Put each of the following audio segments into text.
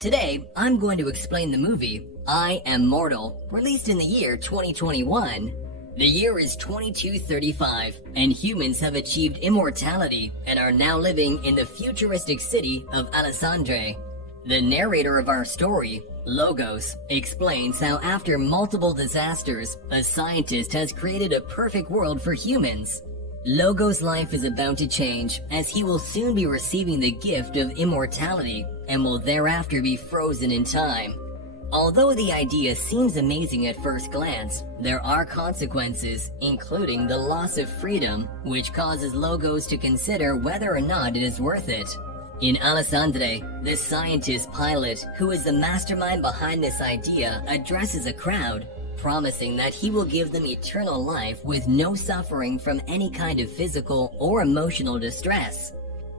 Today, I'm going to explain the movie I Am Mortal, released in the year 2021. The year is 2235, and humans have achieved immortality and are now living in the futuristic city of Alessandria. The narrator of our story, Logos, explains how after multiple disasters, a scientist has created a perfect world for humans. Logos' life is about to change, as he will soon be receiving the gift of immortality and will thereafter be frozen in time. Although the idea seems amazing at first glance, there are consequences, including the loss of freedom, which causes Logos to consider whether or not it is worth it. In Alessandria, the scientist pilot, who is the mastermind behind this idea, addresses a crowd, promising that he will give them eternal life with no suffering from any kind of physical or emotional distress.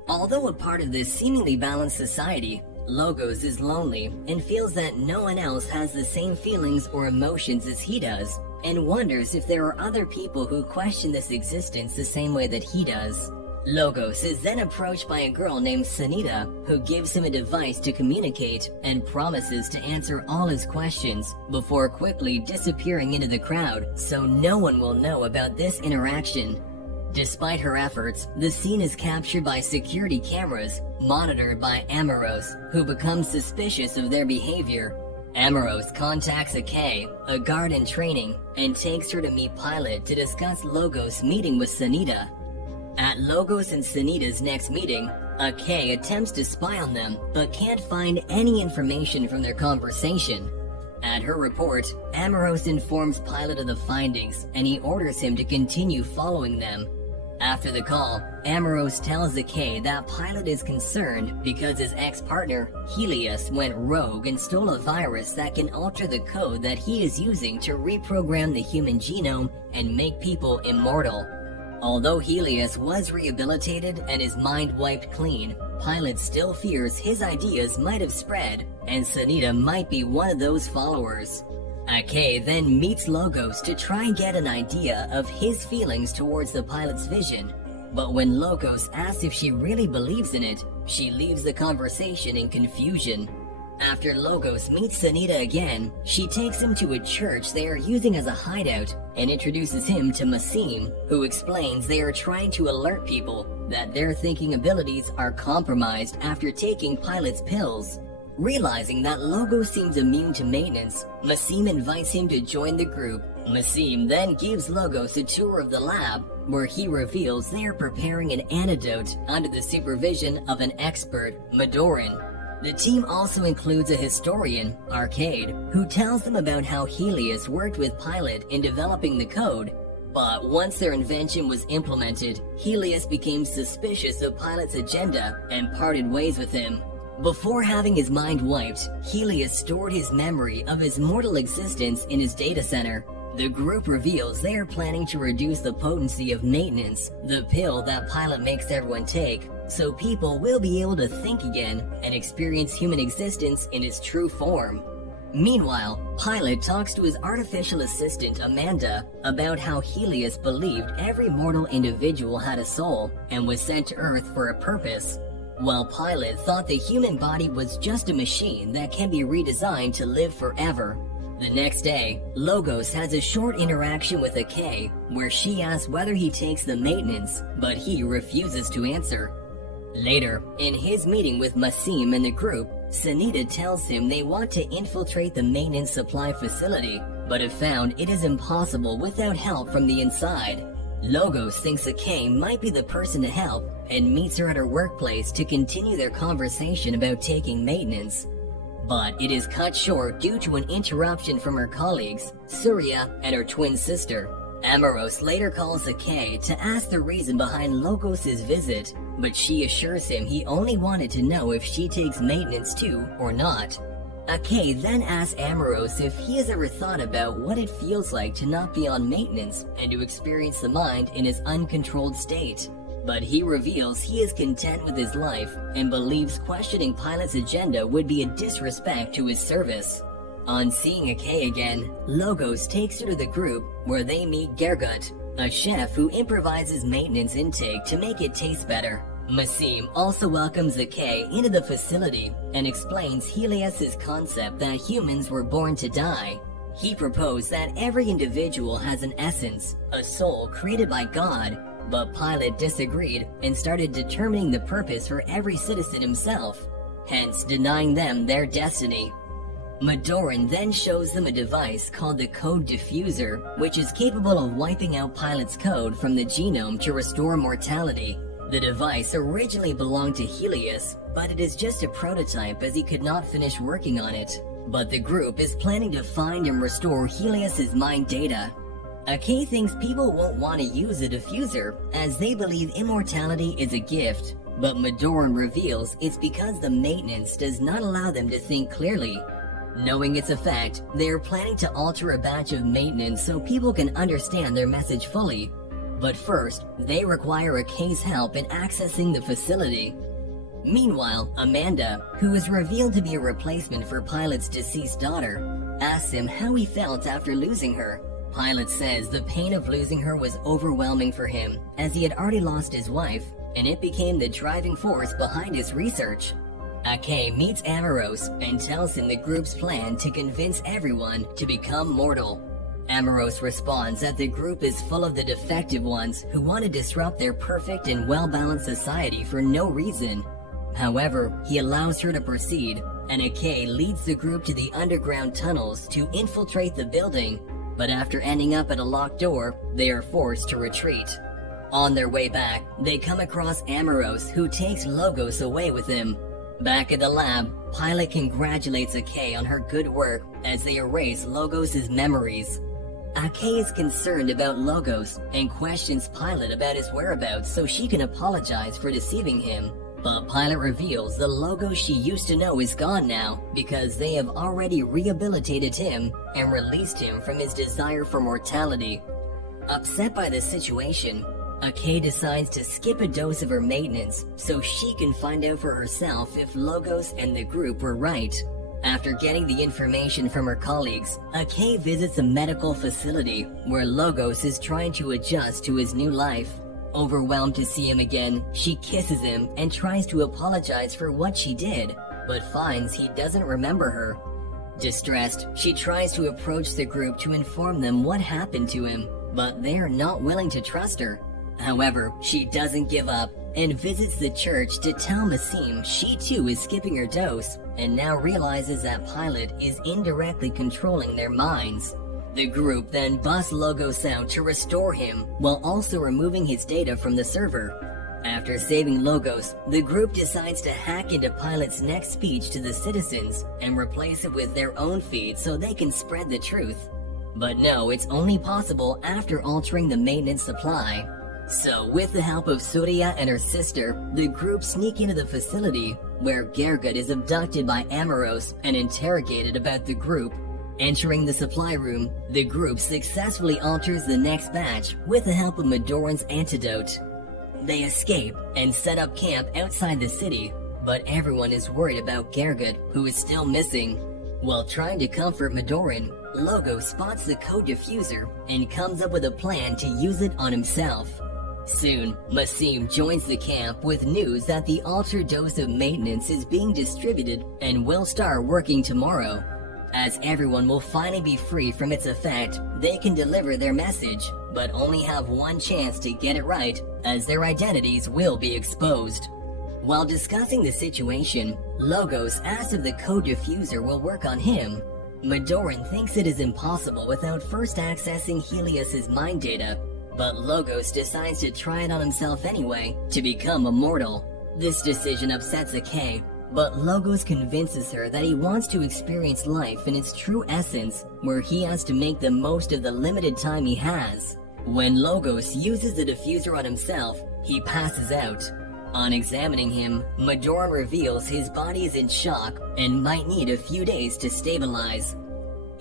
Although a part of this seemingly balanced society, Logos is lonely and feels that no one else has the same feelings or emotions as he does, and wonders if there are other people who question this existence the same way that he does. Logos is then approached by a girl named Sanita, who gives him a device to communicate and promises to answer all his questions before quickly disappearing into the crowd so no one will know about this interaction. Despite her efforts, the scene is captured by security cameras monitored by Amoros, who becomes suspicious of their behavior. Amoros contacts Akei, a guard in training, and takes her to meet Pilot to discuss Logos' meeting with Sanita. At Logos and Sanita's next meeting, Akei attempts to spy on them but can't find any information from their conversation. At her report, Amoros informs Pilot of the findings and he orders him to continue following them. After the call, Amoros tells Akei that Pilot is concerned because his ex-partner, Helios, went rogue and stole a virus that can alter the code that he is using to reprogram the human genome and make people immortal. Although Helios was rehabilitated and his mind wiped clean, Pilot still fears his ideas might have spread, and Sanita might be one of those followers. Akei then meets Logos to try and get an idea of his feelings towards the pilot's vision, but when Logos asks if she really believes in it, she leaves the conversation in confusion. After Logos meets Sanita again, she takes him to a church they are using as a hideout and introduces him to Massim, who explains they are trying to alert people that their thinking abilities are compromised after taking Pilot's pills. Realizing that Logos seems immune to maintenance, Massim invites him to join the group. Massim then gives Logos a tour of the lab, where he reveals they are preparing an antidote under the supervision of an expert, Madoran. The team also includes a historian, Arcade, who tells them about how Helios worked with Pilot in developing the code, but once their invention was implemented, Helios became suspicious of Pilot's agenda and parted ways with him. Before having his mind wiped, Helios stored his memory of his mortal existence in his data center. The group reveals they are planning to reduce the potency of maintenance, the pill that Pilot makes everyone take, so people will be able to think again and experience human existence in its true form. Meanwhile, Pilot talks to his artificial assistant Amanda about how Helios believed every mortal individual had a soul and was sent to Earth for a purpose, while Pilot thought the human body was just a machine that can be redesigned to live forever. The next day, Logos has a short interaction with Akei where she asks whether he takes the maintenance, but he refuses to answer. Later, in his meeting with Massim and the group, Sanita tells him they want to infiltrate the maintenance supply facility, but have found it is impossible without help from the inside. Logos thinks Akei might be the person to help and meets her at her workplace to continue their conversation about taking maintenance. But it is cut short due to an interruption from her colleagues, Surya and her twin sister. Amoros later calls Akei to ask the reason behind Logos' visit, but she assures him he only wanted to know if she takes maintenance too or not. Akei then asks Amoros if he has ever thought about what it feels like to not be on maintenance and to experience the mind in its uncontrolled state. But he reveals he is content with his life and believes questioning Pilot's agenda would be a disrespect to his service. On seeing Akei again, Logos takes her to the group where they meet Gergut, a chef who improvises maintenance intake to make it taste better. Masim also welcomes Akei into the facility and explains Helios's concept that humans were born to die. He proposed that every individual has an essence, a soul created by God, but Pilot disagreed and started determining the purpose for every citizen himself, hence denying them their destiny. Madoran then shows them a device called the Code Diffuser, which is capable of wiping out Pilot's code from the genome to restore mortality. The device originally belonged to Helios, but it is just a prototype as he could not finish working on it. But the group is planning to find and restore Helios's mind data. Akei thinks people won't want to use the diffuser as they believe immortality is a gift, but Madoran reveals it's because the maintenance does not allow them to think clearly. Knowing its effect, they are planning to alter a batch of maintenance so people can understand their message fully. But first, they require Akei's help in accessing the facility. Meanwhile, Amanda, who is revealed to be a replacement for Pilot's deceased daughter, asks him how he felt after losing her. Pilot says the pain of losing her was overwhelming for him, as he had already lost his wife, and it became the driving force behind his research. Akei meets Amoros and tells him the group's plan to convince everyone to become mortal. Amoros responds that the group is full of the defective ones who want to disrupt their perfect and well-balanced society for no reason. However, he allows her to proceed, and Akei leads the group to the underground tunnels to infiltrate the building, but after ending up at a locked door, they are forced to retreat. On their way back, they come across Amoros, who takes Logos away with him. Back at the lab, Pilot congratulates Akei on her good work as they erase Logos' memories. Akei is concerned about Logos and questions Pilot about his whereabouts so she can apologize for deceiving him. But Pilot reveals the Logos she used to know is gone now because they have already rehabilitated him and released him from his desire for mortality. Upset by the situation, Akei decides to skip a dose of her maintenance so she can find out for herself if Logos and the group were right. After getting the information from her colleagues, Akei visits a medical facility where Logos is trying to adjust to his new life. Overwhelmed to see him again, she kisses him and tries to apologize for what she did, but finds he doesn't remember her. Distressed, she tries to approach the group to inform them what happened to him, but they are not willing to trust her. However, she doesn't give up and visits the church to tell Masim she too is skipping her dose and now realizes that Pilot is indirectly controlling their minds. The group then busts Logos out to restore him while also removing his data from the server. After saving Logos, the group decides to hack into Pilot's next speech to the citizens and replace it with their own feed so they can spread the truth. But no, it's only possible after altering the maintenance supply. So, with the help of Surya and her sister, the group sneak into the facility, where Gergut is abducted by Amoros and interrogated about the group. Entering the supply room, the group successfully alters the next batch with the help of Madoran's antidote. They escape and set up camp outside the city, but everyone is worried about Gergut, who is still missing. While trying to comfort Madoran, Logos spots the code diffuser and comes up with a plan to use it on himself. Soon, Masim joins the camp with news that the altered dose of maintenance is being distributed and will start working tomorrow. As everyone will finally be free from its effect, they can deliver their message, but only have one chance to get it right, as their identities will be exposed. While discussing the situation, Logos asks if the code diffuser will work on him. Madoran thinks it is impossible without first accessing Helios's mind data, but Logos decides to try it on himself anyway, to become immortal. This decision upsets Akei, but Logos convinces her that he wants to experience life in its true essence, where he has to make the most of the limited time he has. When Logos uses the diffuser on himself, he passes out. On examining him, Madoran reveals his body is in shock and might need a few days to stabilize.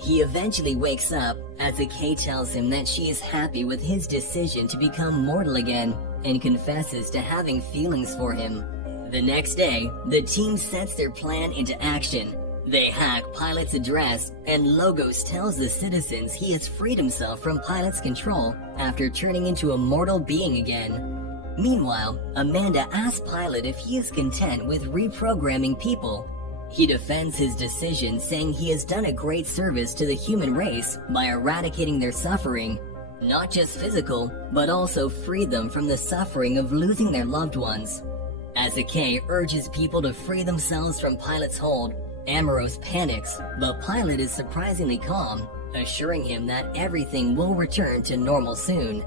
He eventually wakes up as Akei tells him that she is happy with his decision to become mortal again and confesses to having feelings for him. The next day, the team sets their plan into action. They hack Pilot's address, and Logos tells the citizens he has freed himself from Pilot's control after turning into a mortal being again. Meanwhile, Amanda asks Pilot if he is content with reprogramming people. He defends his decision, saying he has done a great service to the human race by eradicating their suffering, not just physical, but also freed them from the suffering of losing their loved ones. As Akei urges people to free themselves from Pilot's hold, Amoros panics, but Pilot is surprisingly calm, assuring him that everything will return to normal soon.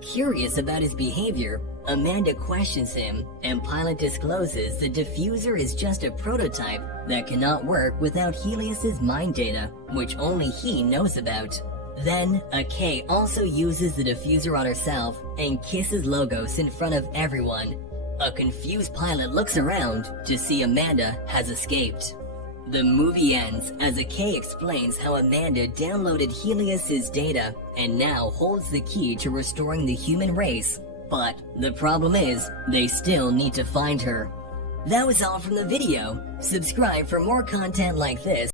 Curious about his behavior, Amanda questions him, and Pilot discloses the diffuser is just a prototype that cannot work without Helios's mind data, which only he knows about. Then, Akei also uses the diffuser on herself and kisses Logos in front of everyone. A confused Pilot looks around to see Amanda has escaped. The movie ends as Akei explains how Amanda downloaded Helios's data and now holds the key to restoring the human race. But the problem is, they still need to find her. That was all from the video. Subscribe for more content like this.